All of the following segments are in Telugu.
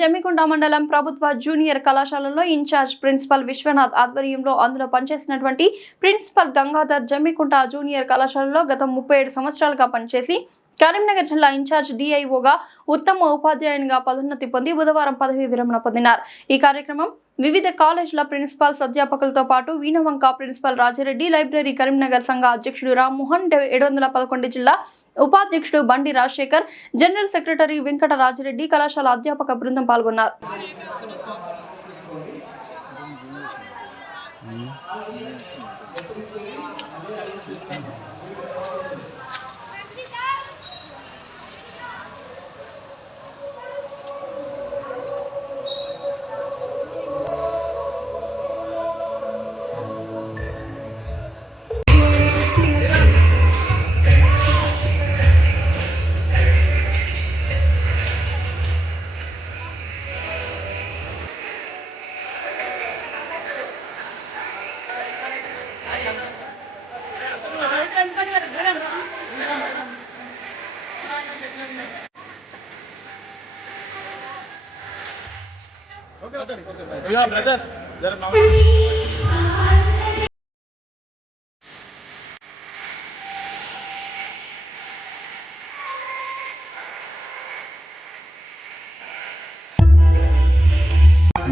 జమ్మికుంట మండలం ప్రభుత్వ జూనియర్ కళాశాలలో ఇన్ఛార్జ్ ప్రిన్సిపల్ విశ్వనాథ్ ఆధ్వర్యంలో అందులో పనిచేసినటువంటి ప్రిన్సిపల్ గంగాధర్ జమ్మికుంట జూనియర్ కళాశాలలో గత 37 సంవత్సరాలుగా పనిచేసి కరీంనగర్ జిల్లా ఇన్ఛార్జ్ డిఐఓగా ఉత్తమ ఉపాధ్యాయునిగా పదోన్నతి పొంది బుధవారం పదవి విరమణ పొందినారు. ఈ కార్యక్రమం వివిధ కాలేజీల ప్రిన్సిపాల్స్ అధ్యాపకులతో పాటు వీణవంక ప్రిన్సిపల్ రాజిరెడ్డి, లైబ్రరీ కరీంనగర్ సంఘ అధ్యక్షుడు రామ్మోహన్, 711 జిల్లా ఉపాధ్యక్షుడు బండి రాజశేఖర్, జనరల్ సెక్రటరీ వెంకట రాజిరెడ్డి, కళాశాల అధ్యాపక బృందం పాల్గొన్నారు. బ్రదర్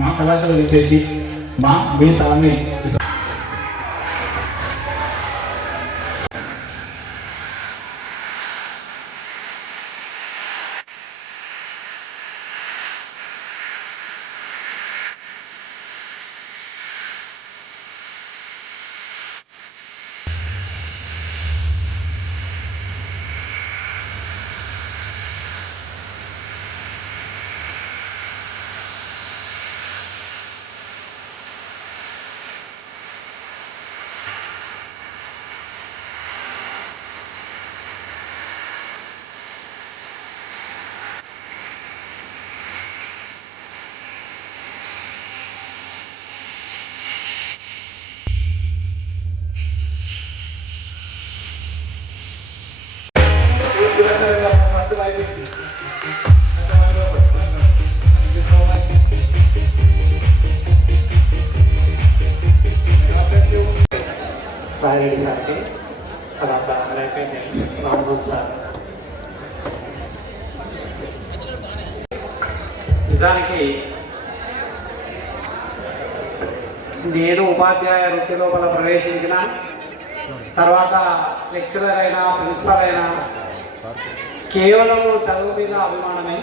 మా కళాశాల వచ్చేసి మా బేసాన్ని రాజిరెడ్డి సార్కి, తర్వాత రామ్మోహన్ సార్. నిజానికి నేను ఉపాధ్యాయ వృత్తి లోపల ప్రవేశించిన తర్వాత లెక్చరర్ అయినా ప్రిన్సిపల్ అయినా కేవలం చదువు మీద అభిమానమే.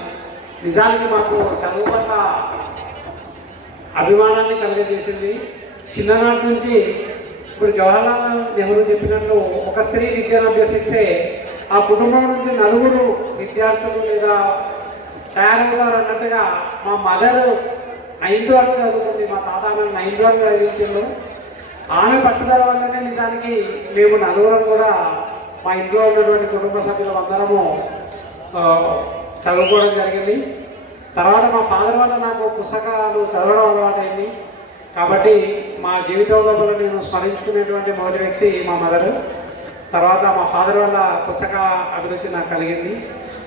నిజానికి మాకు చదువు పట్ల అభిమానాన్ని కలిగజేసింది. చిన్ననాటి నుంచి ఇప్పుడు జవహర్లాల్ నెహ్రూ చెప్పినట్లు ఒక స్త్రీ విద్యను అభ్యసిస్తే ఆ కుటుంబం నుంచి 4 విద్యార్థులు లేదా తయారవుతారు అన్నట్టుగా మా మదర్ 9th వరకు చదువుకుంది, మా తాత 9th వరకు చదివించారు. ఆమె పట్టుదల వల్లనే నిజానికి మేము 4 కూడా మా ఇంట్లో ఉన్నటువంటి కుటుంబ సభ్యులు అందరము చదువుకోవడం జరిగింది. తర్వాత మా ఫాదర్ వల్ల నాకు పుస్తకాలు చదవడం అలవాటైంది. కాబట్టి మా జీవితం లోపల నేను స్మరించుకునేటువంటి మొదటి వ్యక్తి మా మదరు. తర్వాత మా ఫాదర్ వల్ల పుస్తక అభిరుచి నాకు కలిగింది.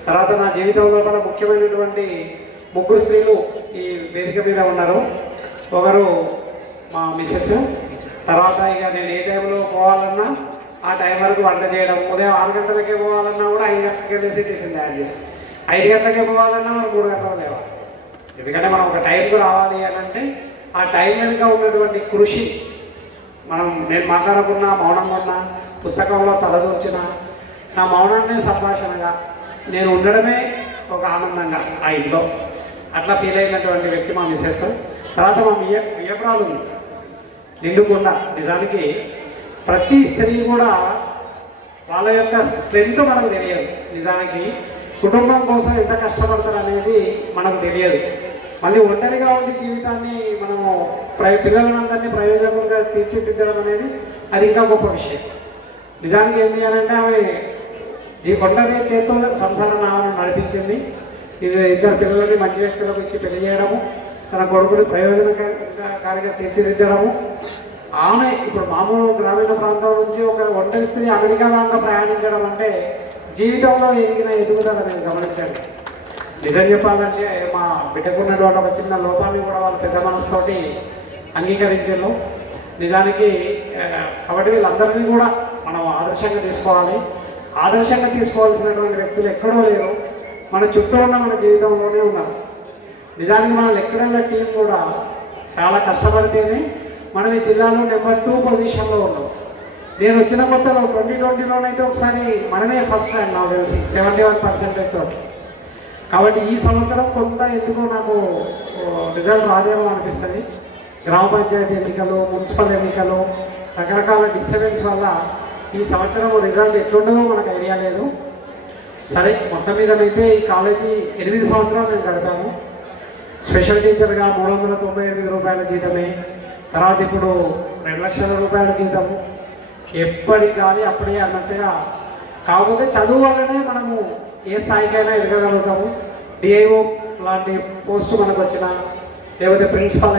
తర్వాత నా జీవితం లోపల ముఖ్యమైనటువంటి 3 స్త్రీలు ఈ వేదిక మీద ఉన్నారు. ఒకరు మా మిస్సెస్. తర్వాత ఇక నేను ఏ టైంలో పోవాలన్నా ఆ టైం వరకు వంట చేయడం, ఉదయం 6 గంటలకే పోవాలన్నా కూడా 5 గంటలకి వెళ్ళేసి టిఫిన్ తయారు చేస్తాం. 5 గంటలకే పోవాలన్నా మనం 3 గంటలకు లేవాలి. ఎందుకంటే మనం ఒక టైంకు రావాలి అని అంటే ఆ టైం వెనుక ఉన్నటువంటి కృషి, నేను మాట్లాడకున్నా మౌనంగా ఉన్నా, పుస్తకంలో తలదూర్చిన నా మౌనాన్నే సంభాషణగా నేను ఉండడమే ఒక ఆనందంగా ఆ ఇంట్లో అట్లా ఫీల్ అయినటువంటి వ్యక్తి మా మిస్సెస్. తర్వాత మా వియ్యపురాలు ఉంది నిండుకుండా. నిజానికి ప్రతి స్త్రీ కూడా వాళ్ళ యొక్క స్ట్రెంగ్త్ మనకు తెలియదు. నిజానికి కుటుంబం కోసం ఎంత కష్టపడతారు అనేది మనకు తెలియదు. మళ్ళీ ఒంటరిగా ఉండి జీవితాన్ని మనము పిల్లలందరినీ ప్రయోజకులుగా తీర్చిదిద్దడం అనేది అది ఇంకా గొప్ప విషయం. నిజానికి ఏంటి అని అంటే ఆమె ఒంటరి చేతితో సంసారం ఆమెను నడిపించింది. 2 పిల్లలని మంచి వ్యక్తులకు ఇచ్చి పెళ్లి చేయడము, తన కొడుకుని ప్రయోజనకారిగా తీర్చిదిద్దడము. ఆమె ఇప్పుడు మామూలు గ్రామీణ ప్రాంతం నుంచి ఒక ఒంటరి స్త్రీ అమెరికా దాకా ప్రయాణించడం అంటే జీవితంలో ఎదిగిన ఎదుగుదల నేను గమనించాను. నిజం చెప్పాలంటే మా బిడ్డకు ఉన్నటువంటి ఒక చిన్న లోపాన్ని కూడా వాళ్ళు పెద్ద మనసుతోటి అంగీకరించారు. నిజానికి కాబట్టి వీళ్ళందరినీ కూడా మనం ఆదర్శంగా తీసుకోవాలి. ఆదర్శంగా తీసుకోవాల్సినటువంటి వ్యక్తులు ఎక్కడో లేరు, మన చుట్టూ ఉన్న మన జీవితంలోనే ఉన్నారు. నిజానికి మన లెక్చరర్ల టీం కూడా చాలా కష్టపడితేనే మనం ఈ జిల్లాలో నెంబర్ 2 పొజిషన్లో ఉన్నాం. నేను వచ్చిన కొత్తలో 2020లోనైతే ఒకసారి మనమే ఫస్ట్ ర్యాంక్ నాకు తెలిసి 71% తోటి. కాబట్టి ఈ సంవత్సరం కొంత ఎందుకో నాకు రిజల్ట్ రాదేమో అనిపిస్తుంది. గ్రామ పంచాయతీ ఎన్నికలు, మున్సిపల్ ఎన్నికలు, రకరకాల డిస్టర్బెన్స్ వల్ల ఈ సంవత్సరం రిజల్ట్ ఎట్లుండదో మనకు ఐడియా లేదు. సరే, మొత్తం మీదనైతే ఈ కాలేజీ 8 సంవత్సరాలు నేను గడిపాను. స్పెషల్ టీచర్గా 398 రూపాయల జీతమే, తర్వాత ఇప్పుడు 2 లక్షల రూపాయల జీతము. ఎప్పటి కానీ అప్పుడే అన్నట్టుగా. కాకపోతే చదువు వల్లనే మనము ఏ స్థాయికైనా ఎదగగలుగుతాము. డిఐఓ లాంటి పోస్టు మనకు వచ్చిన, లేకపోతే ప్రిన్సిపాల్